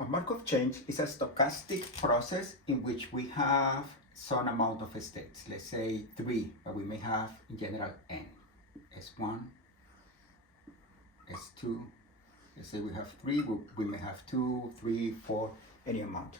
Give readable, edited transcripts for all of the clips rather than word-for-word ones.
A Markov chain is a stochastic process in which we have some amount of states, let's say 3, but we may have in general n. S1, S2, let's say we have 3, we may have 2, 3, 4, any amount.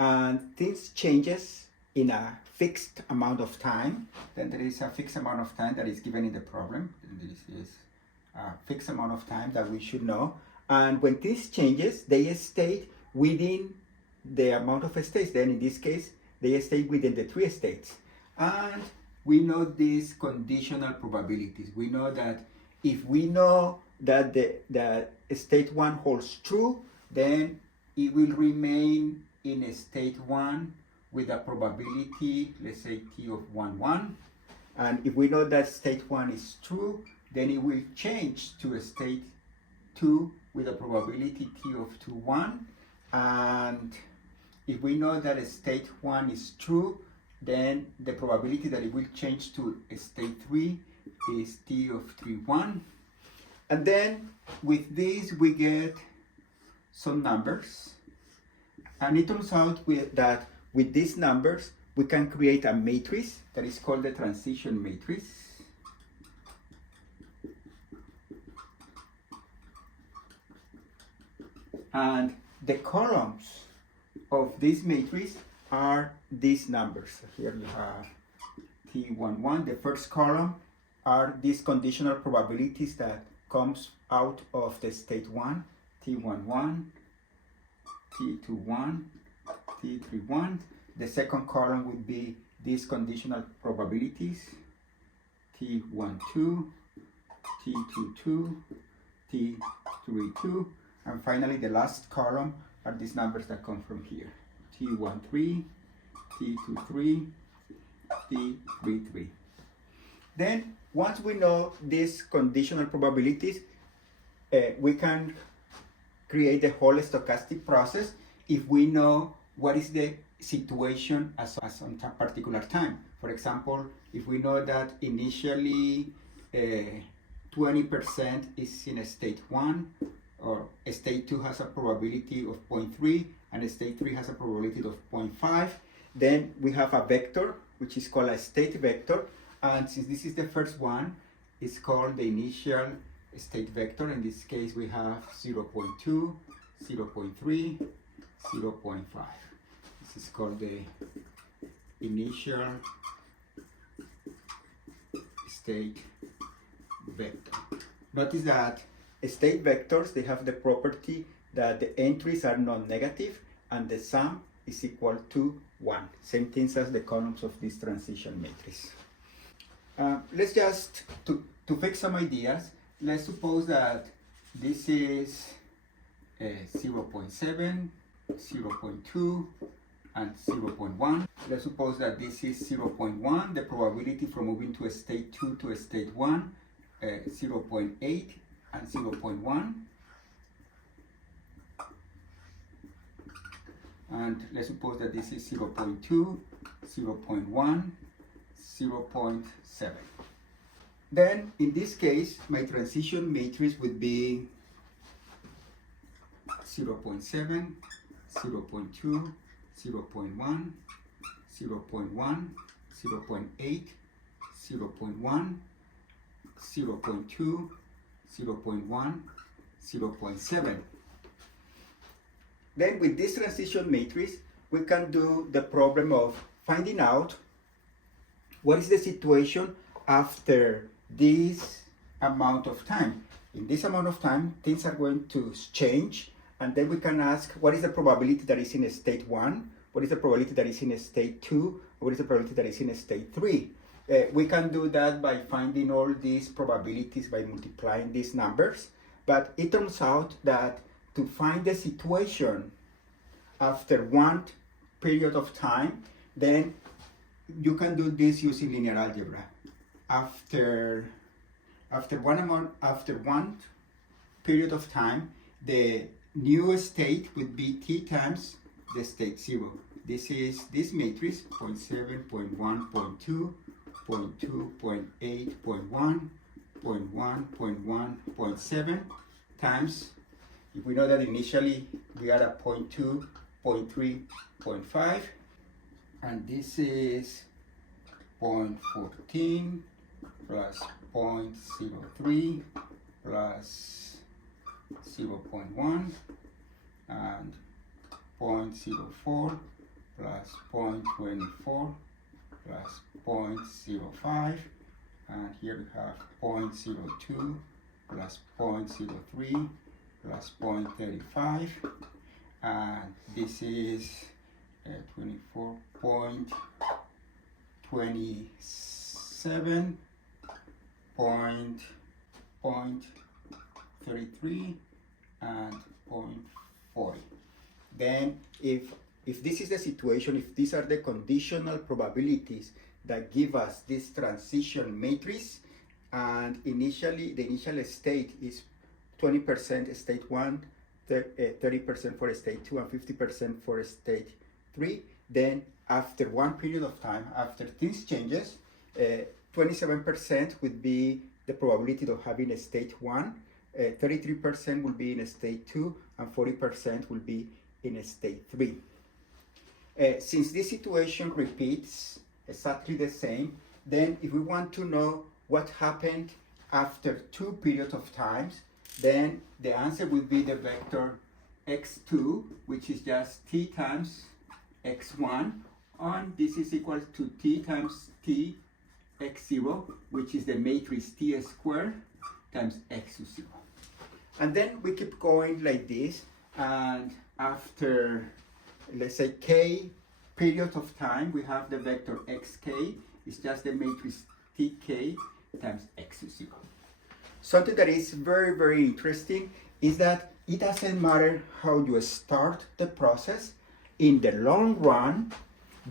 And things changes in a fixed amount of time. Then there is a fixed amount of time that is given in the problem. And this is a fixed amount of time that we should know. And when this changes, they stay within the amount of states. Then in this case, they stay within the 3 states. And we know these conditional probabilities. We know that if we know that the state 1 holds true, then it will remain in a state 1 with a probability, let's say t of 1, 1. And if we know that state 1 is true, then it will change to a state 2 with a probability t of 2, 1. And if we know that a state 1 is true, then the probability that it will change to a state 3 is t of 3, 1. And then with this we get some numbers. And it turns out that with these numbers we can create a matrix that is called the transition matrix. And the columns of this matrix are these numbers. So here you have T11. The first column are these conditional probabilities that comes out of the state 1, T11, T21, T31. The second column would be these conditional probabilities, T12, T22, T32. And finally, the last column are these numbers that come from here. T13, T23, T33. Then, once we know these conditional probabilities, we can create the whole stochastic process if we know what is the situation at some particular time. For example, if we know that initially 20% is in a state 1, or a state 2 has a probability of 0.3 and a state 3 has a probability of 0.5, then we have a vector which is called a state vector, and since this is the first one, it's called the initial state vector. In this case we have 0.2, 0.3, 0.5. This is called the initial state vector. Notice that state vectors, they have the property that the entries are non-negative and the sum is equal to 1. Same things as the columns of this transition matrix. Let's just, to fix some ideas, let's suppose that this is 0.7, 0.2, and 0.1. Let's suppose that this is 0.1, the probability from moving to a state 2 to a state 1, 0.8, and 0.1. And let's suppose that this is 0.2, 0.1, 0.7. Then in this case, my transition matrix would be 0.7, 0.2, 0.1, 0.1, 0.8, 0.1, 0.2, 0.1, 0.7. Then with this transition matrix, we can do the problem of finding out what is the situation after this amount of time. In this amount of time, things are going to change, and then we can ask what is the probability that is in a state 1, what is the probability that is in a state 2, what is the probability that is in a state 3. We can do that by finding all these probabilities by multiplying these numbers, but it turns out that to find the situation after one period of time, then you can do this using linear algebra. After one period of time, the new state would be t times the state 0. This is this matrix, 0.7, 0.1, 0.2, 0.2, 0.8, 0.1, 0.1, 0.1, 0.7 times If we know that initially we are at 0.2, 0.3, 0.5, and this is 0.14 plus 0.03 plus 0.1 and 0.04 plus 0.24 plus 0.05, and here we have 0.02 plus 0.03 plus 0.35, and this is 24.27, 0.33, and 0.40. Then if this is the situation, if these are the conditional probabilities that give us this transition matrix, and initially the initial state is 20% state 1, 30% for state 2, and 50% for state 3, then after one period of time, after things changes, 27% would be the probability of having a state 1, 33% will be in a state 2, and 40% will be in a state 3. Since this situation repeats exactly the same, then if we want to know what happened after two periods of times, then the answer would be the vector x2, which is just t times x1, and this is equal to t times t x0, which is the matrix t squared times x0. And then we keep going like this, and after, let's say, k periods of time, we have the vector xk, it's just the matrix tk times x0. Something that is very, very interesting is that it doesn't matter how you start the process. In the long run,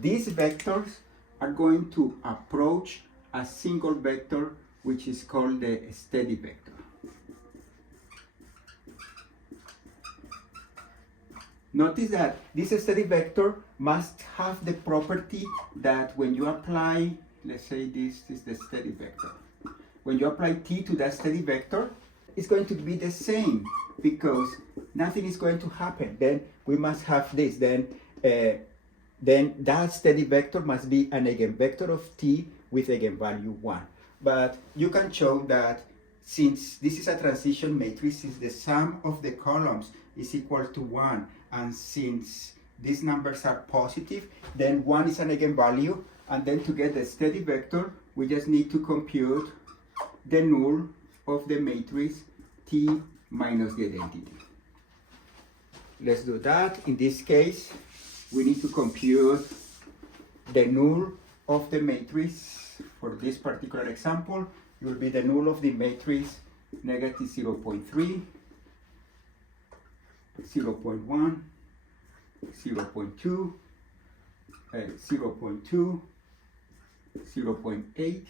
these vectors are going to approach a single vector, which is called the steady vector. Notice that this steady vector must have the property that when you apply, let's say this is the steady vector. When you apply t to that steady vector, it's going to be the same because nothing is going to happen. Then we must have this. Then that steady vector must be an eigenvector of t with eigenvalue 1. But you can show that since this is a transition matrix, since the sum of the columns is equal to 1, and since these numbers are positive, then 1 is an eigenvalue, and then to get the steady vector, we just need to compute the null of the matrix T minus the identity. Let's do that. In this case, we need to compute the null of the matrix. For this particular example, it will be the null of the matrix negative 0.3, 0.1, 0.2, 0.2, 0.8,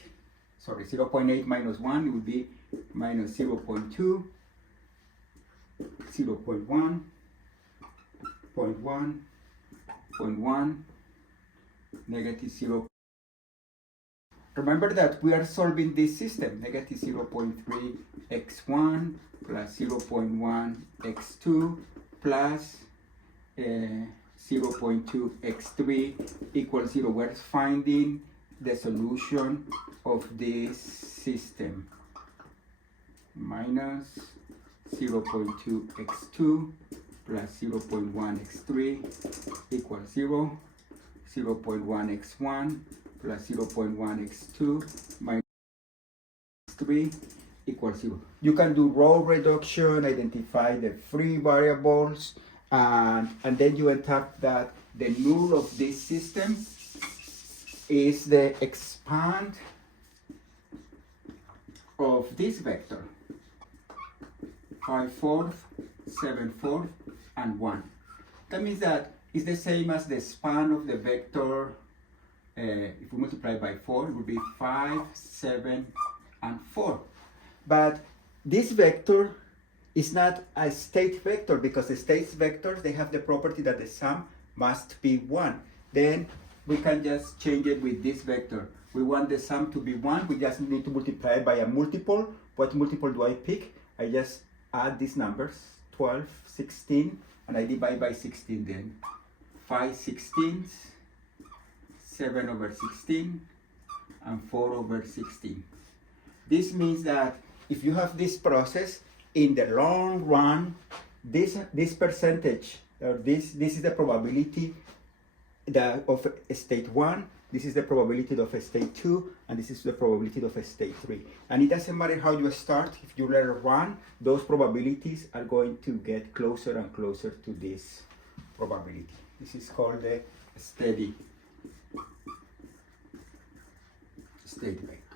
sorry, 0.8 minus 1, it would be minus 0.2, 0.1, 0.1, 0.1, negative 0. Remember that we are solving this system, negative 0.3 x1 plus 0.1 x2 plus 0.2 x3 equals 0. We're finding the solution of this system. Minus 0.2 x2 plus 0.1 x3 equals 0. 0.1 x1 plus 0.1 x2 minus 3 equals 0. You can do row reduction, identify the free variables, and then you end up that the null of this system is the expand of this vector, 5/4, 7/4, and 1. That means that it's the same as the span of the vector. If we multiply by 4, it would be 5, 7, and 4. But this vector is not a state vector because the state vectors, they have the property that the sum must be 1. Then we can just change it with this vector. We want the sum to be 1. We just need to multiply it by a multiple. What multiple do I pick? I just add these numbers 12, 16, and I divide by 16 then. 5/16, 7/16, and 4/16. This means that if you have this process, in the long run, this percentage, or this is the probability of state 1, this is the probability of state 2, and this is the probability of state 3. And it doesn't matter how you start, if you let it run, those probabilities are going to get closer and closer to this probability. This is called the steady state rate.